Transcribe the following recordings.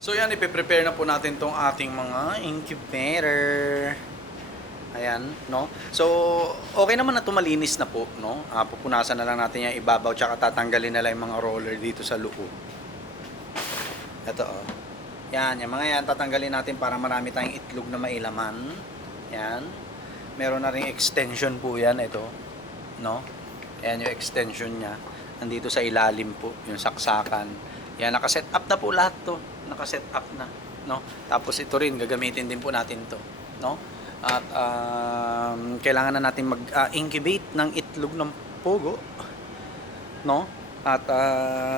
So yan, ipe-prepare na po natin tong ating mga incubator. Ayan, no? So, okay naman na malinis na po, no? Pupunasan na lang natin yung ibabaw tsaka tatanggalin na lang yung mga roller dito sa loob. Ito, oh. Yan, yung mga yan, tatanggalin natin para marami tayong itlog na mailaman. Yan. Meron na ring extension po yan, ito. No? Ayan yung extension niya. Nandito sa ilalim po, yung saksakan. Yan, nakaset up na po lahat to. Nakaset up na, no? Tapos ito rin, gagamitin din po natin to, no? At kailangan na natin mag-incubate ng itlog ng pugo, no? At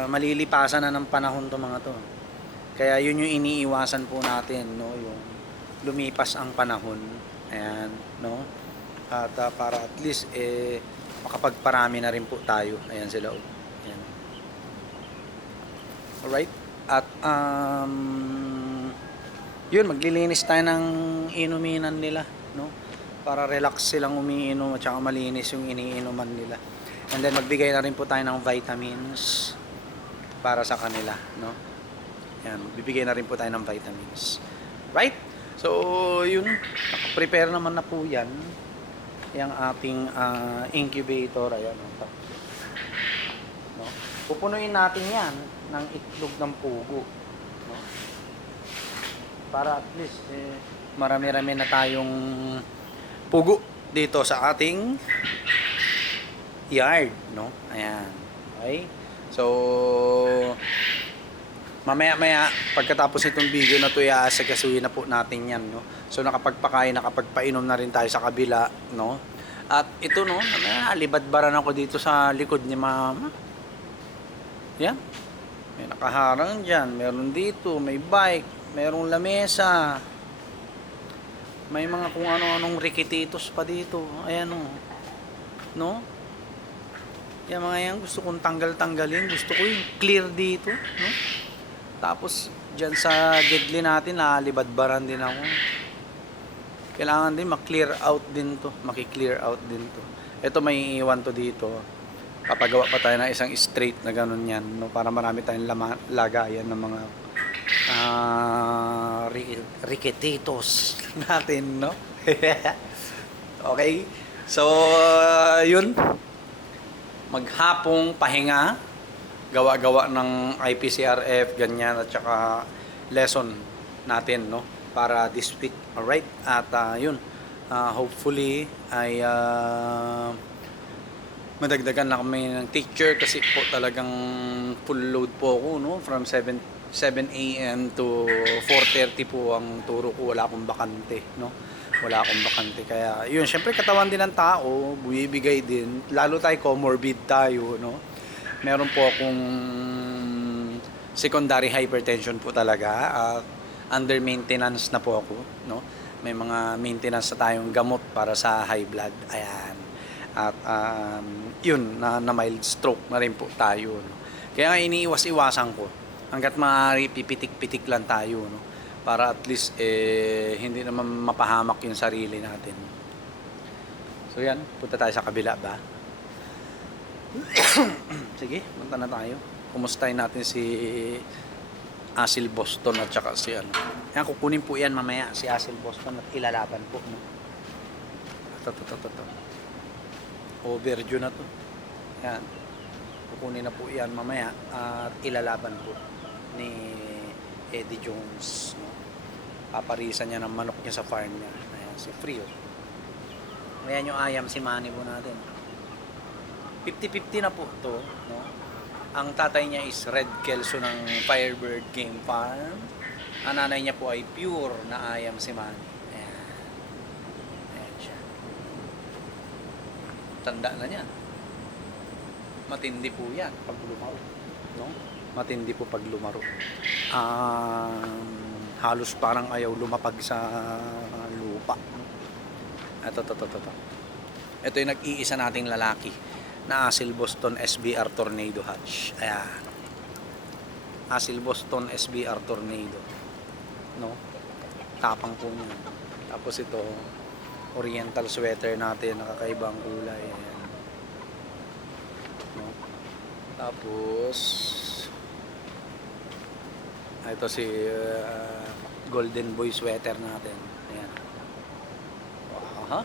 malilipasan na ng panahon to mga to. Kaya yun yung iniiwasan po natin, no? Yung lumipas ang panahon. Ayan, no? At para at least makapagparami na rin po tayo. Ayan sila. Ayan. Alright? At yun, maglilinis tayo ng inuminan nila, no? Para relax silang umiinom at saka malinis yung iniinuman nila. And then magbigay na rin po tayo ng vitamins para sa kanila, no? Yan, bibigay na rin po tayo ng vitamins. Right? So, yun, naka-prepare naman na po yan. Yung ating incubator, ayan, no? Pupunuin natin yan ng itlog ng pugo, no? Para at least marami-rami na tayong pugo dito sa ating yard, no? Ayan. Okay? So mamaya-maya pagkatapos itong video na to, iaasagasuhin na po natin yan, no? So nakapagpakain, nakapagpainom na rin tayo sa kabila, no? At ito, no, libad-baran ako dito sa likod ni mama. Yan. May nakaharang dyan. Meron dito. May bike. Merong lamesa. May mga kung ano-anong rikititos pa dito. Ayan, o. No? Yan mga yan. Gusto kong tanggal-tanggalin. Gusto ko yung clear dito. No? Tapos, dyan sa gedli natin, libad-baran din ako. Kailangan din maklear out din to. Makiklear out din to. Ito, may iwan to dito. Papagawa pa tayo ng isang straight na ganun yan, no? Para marami tayong lagayan ng mga riketitos natin, no? Okay, so yun, maghapong pahinga, gawa-gawa ng IPCRF, ganyan, at saka lesson natin, no? Para this week, alright? At yun, hopefully ay madagdagan na kami ng teacher kasi po talagang full load po ako, no? From 7 a.m. to 4:30 po ang turo ko. Wala akong bakante, no? Wala akong bakante. Kaya yun, syempre katawan din ng tao, buibigay din. Lalo tayo comorbid tayo, no? Meron po akong secondary hypertension po talaga. Under maintenance na po ako, no? May mga maintenance na tayong gamot para sa high blood. Ayan. At yun, na mild stroke na rin po tayo, no? Kaya nga iniiwas-iwasan ko hanggat maaari, pipitik-pitik lang tayo, no? Para at least hindi naman mapahamak yung sarili natin. So yan, punta tayo sa kabila ba? Sige, punta na tayo. Kumustahin natin si Asil Boston at saka si ano. Yan, kukunin po yan mamaya, si Asil Boston, at ilalaban po, no? Ito. Overdue na to. Yan. Kukunin na po yan mamaya at ilalaban po ni Eddie Jones, no? Paparisan niya ng manok niya sa farm niya. Ayan, si Frio. Ayan yung ayam si Manny po natin. 50-50 na po to, no? Ang tatay niya is Red Kelso ng Firebird Game Farm. Ang nanay niya po ay pure na ayam si Manny. Tanda na niyan. Matindi po yan pag lumaro, no? Matindi po pag lumaro. Halos parang ayaw lumapag sa lupa, no? Ito. Ito yung nag-iisa nating lalaki na Asil Boston SBR Tornado Hatch. Ayan. Asil Boston SBR Tornado, no? Tapang po niya. Tapos ito, oriental sweater natin, nakakaibang kulay. Ayan. No? Tapos Ito si Golden Boy sweater natin. Ayan. Aha.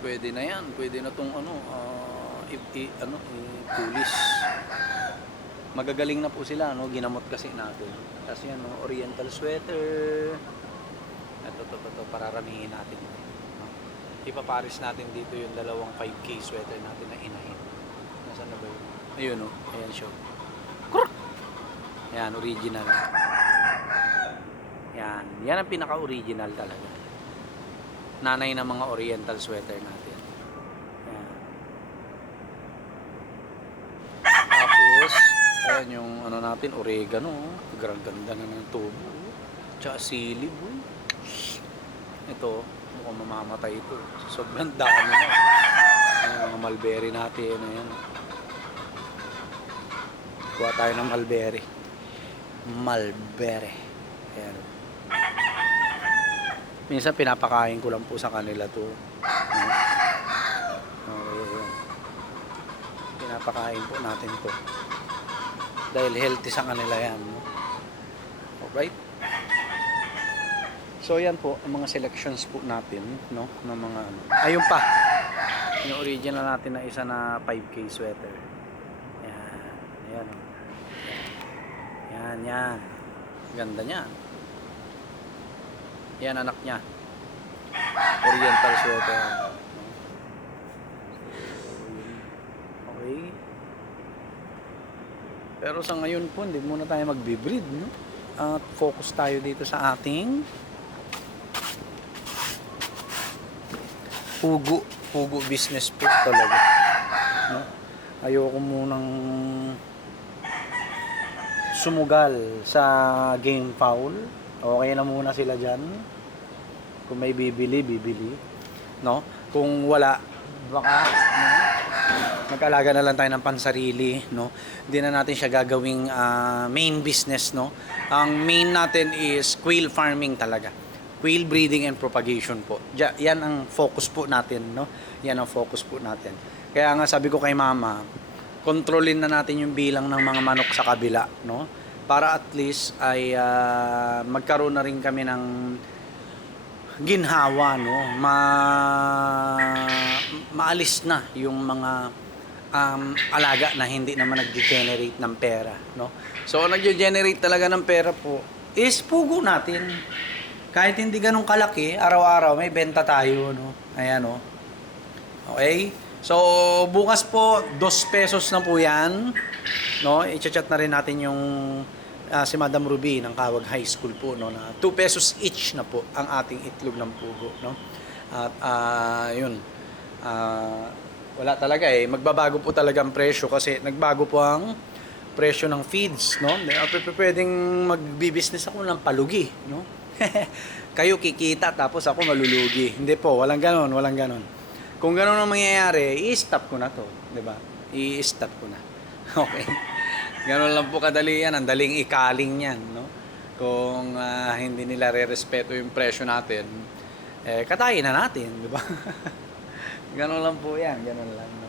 Pwede na yan. Pwede na tong ano, pulis. Magagaling na po sila, no? Ginamot kasi natin. Kasi yan, no? Oriental sweater. Ito, pararamihin natin. No? Ipaparis natin dito yung dalawang 5K sweater natin na inahin. Nasaan na ba yun? Ayun, no? Ayan siya. Yan, original. Yan ang pinaka-original talaga. Nanay ng mga oriental sweater natin. Yan. Tapos, ayan yung ano natin, oregano. Ganda na ng tubo. Tsaka silib. Ito, mukhang mamamatay ito. Sobrang dami na. Ayan, mga mulberry natin. Ayan. Kuha tayo ng mulberry. Ayan. Minsan pinapakain ko lang po sa kanila to. Okay, ayan. Pinapakain po natin to. Dahil healthy sa kanila yan. No? Alright? So yan po ang mga selections po natin, no, ng mga ano. Ayun pa. Yung original natin na isa na 5K sweater. Ayan. Yan. Ganda niya. Yan anak niya. Oriental sweater. Okay. Pero sa ngayon po, hindi muna tayo magbe-breed, no? At focus tayo dito sa ating pugo business po talaga. No? Ayoko munang sumugal sa game foul. Okay na muna sila dyan. Kung may bibili. No? Kung wala, baka mag-alaga na lang tayo ng pansarili. No? Hindi na natin siya gagawing main business. No? Ang main natin is quail farming talaga. Quail breeding and propagation po. Yan ang focus po natin. No? Yan ang focus po natin. Kaya nga sabi ko kay mama, kontrolin na natin yung bilang ng mga manok sa kabila, no? Para at least ay magkaroon na rin kami ng ginhawa, no? Maalis na yung mga alaga na hindi naman nag-generate ng pera, no? So nag-generate talaga ng pera po is pugo natin. Kahit hindi ganun kalaki, araw-araw may benta tayo, no? Ayan, no? Okay? So, bukas po, 2 pesos na po yan. No? I-chat na rin natin yung si Madam Ruby ng Kawag High School po. No? Na 2 pesos each na po ang ating itlog ng pugo. No? At yun. Wala talaga eh. Magbabago po talaga ang presyo kasi nagbago po ang presyo ng feeds. No? Pwedeng magbi-business ako ng palugi. No? Kayo kikita tapos ako malulugi. Hindi po, walang ganon. Kung gano'n ang mangyayari, i-stop ko na to, 'di ba? I-stop ko na. Okay. Gano'n lang po kadali yan, ang daling ikaling 'yan, no? Kung hindi nila rerespeto yung presyo natin, katayin na natin, 'di ba? Gano'n lang po 'yan, gano'n lang, no?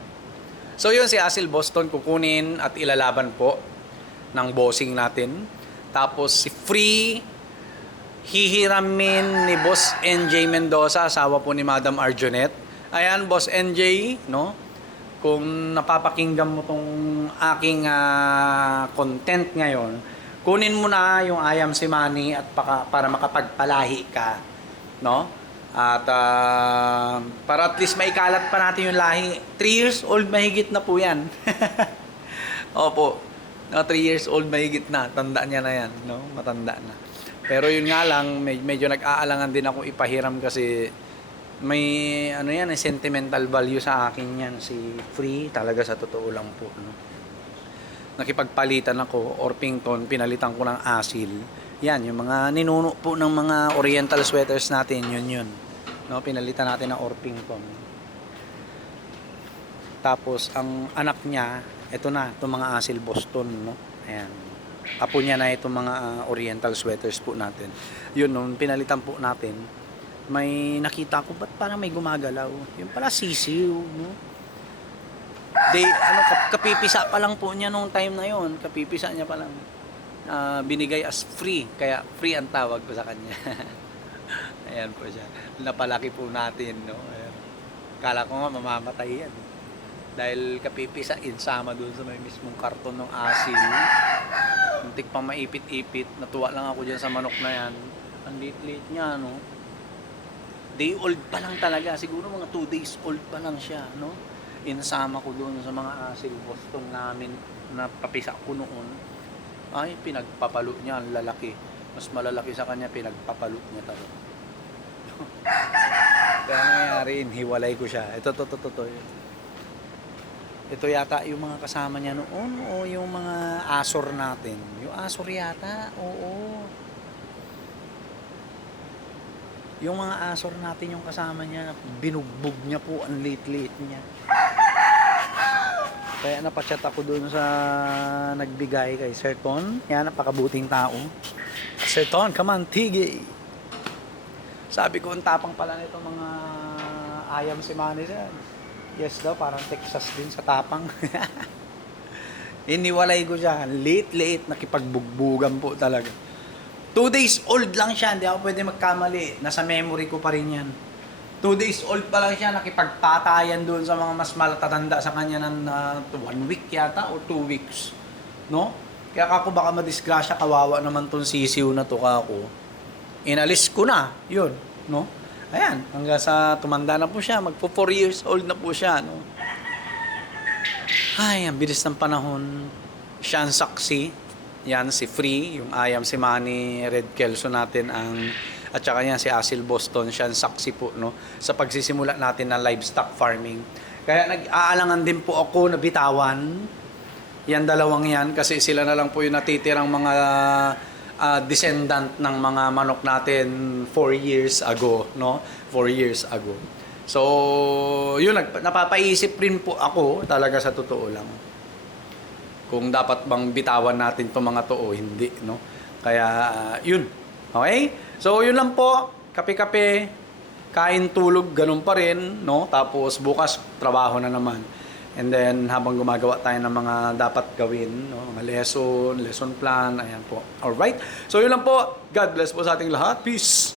So 'yun si Asil Boston kukunin at ilalaban po ng bossing natin. Tapos si Free hihiramin ni Boss NJ Mendoza, asawa po ni Madam Arjonet. Ayan, Boss NJ, no? Kung napapakinggan mo tong aking content ngayon, kunin mo na yung Ayam si Manny at para makapagpalahi ka, no? At para at least maikalat pa natin yung lahi. 3 years old mahigit na po yan. Opo, 3 years old mahigit na. Tanda niya na yan, no? Matanda na. Pero yun nga lang, medyo nag-aalangan din ako ipahiram kasi may ano yan, sentimental value sa akin yan, si Free, talaga sa totoo lang po, no? Nakipagpalitan ako, Orpington, pinalitan ko ng Asil. Yan, yung mga ninuno po ng mga oriental sweaters natin, yun. No, pinalitan natin ng Orpington. Tapos, ang anak niya, ito na, itong mga Asil Boston, no? Ayan. Apo niya na itong mga oriental sweaters po natin. Yun, nung pinalitan po natin, may nakita ko, ba't parang may gumagalaw? Yung pala sisiw, no? Kapipisa pa lang po niya nung time na yon. Kapipisa niya pa lang. binigay as free. Kaya free ang tawag ko sa kanya. Ayan po siya. Napalaki po natin, no? Ayan. Kala ko nga mamamatay yan. Dahil kapipisa insama doon sa may mismong karton ng asil. Muntik pang maipit-ipit. Natuwa lang ako dyan sa manok na yan. Ang liit-liit niya, no? Day old pa lang talaga. Siguro mga 2 days old pa lang siya, no? Insama ko doon sa mga asil Boston namin na papisa ko noon. Ay, pinagpapalo niya. Ang lalaki. Mas malalaki sa kanya, pinagpapalo niya talaga. Kaya nangyayari, hiwalay ko siya. Ito. Ito yata yung mga kasama niya noon o yung mga asor natin. Yung asor yata, oo. Yung mga asor natin yung kasama niya, binugbog niya po ang liit-liit niya. Kaya napachat ako doon sa nagbigay kay Sir Ton. Yan, napakabuting tao. Sir Ton, come on, tigay. Sabi ko, ang tapang pala nito mga ayam si Manny dyan. Yes daw, parang Texas din sa tapang. Iniwalay ko siya. Late, nakipagbugbugan po talaga. 2 days old lang siya, hindi ako pwede magkamali. Nasa memory ko pa rin yan. 2 days old pa lang siya, nakipagpatayan doon sa mga mas matatanda sa kanya ng 1 week yata o 2 weeks. No? Kaya ako baka madisgrasya, kawawa naman tong sisiw na to kako. Inalis ko na, yun. No? Ayan, hanggang sa tumanda na po siya, magpo 4 years old na po siya. No? Ay, ang bilis ng panahon. Siya ang saksi. Yan si Free, yung ayam si Manny Red Kelso natin at saka yan si Asil Boston, siya ang saksi po no sa pagsisimula natin ng livestock farming. Kaya nag-aalangan din po ako na bitawan yan dalawang yan kasi sila na lang po yung natitirang mga descendant ng mga manok natin 4 years ago, no? 4 years ago. So, yun napapaisip rin po ako talaga sa totoo lang. Kung dapat bang bitawan natin itong mga to o hindi, no? Kaya, yun. Okay? So, yun lang po. Kape-kape, kain, tulog, ganun pa rin, no? Tapos, bukas, trabaho na naman. And then, habang gumagawa tayo ng mga dapat gawin, no? Mga lesson plan, ayan po. Alright? So, yun lang po. God bless po sa ating lahat. Peace!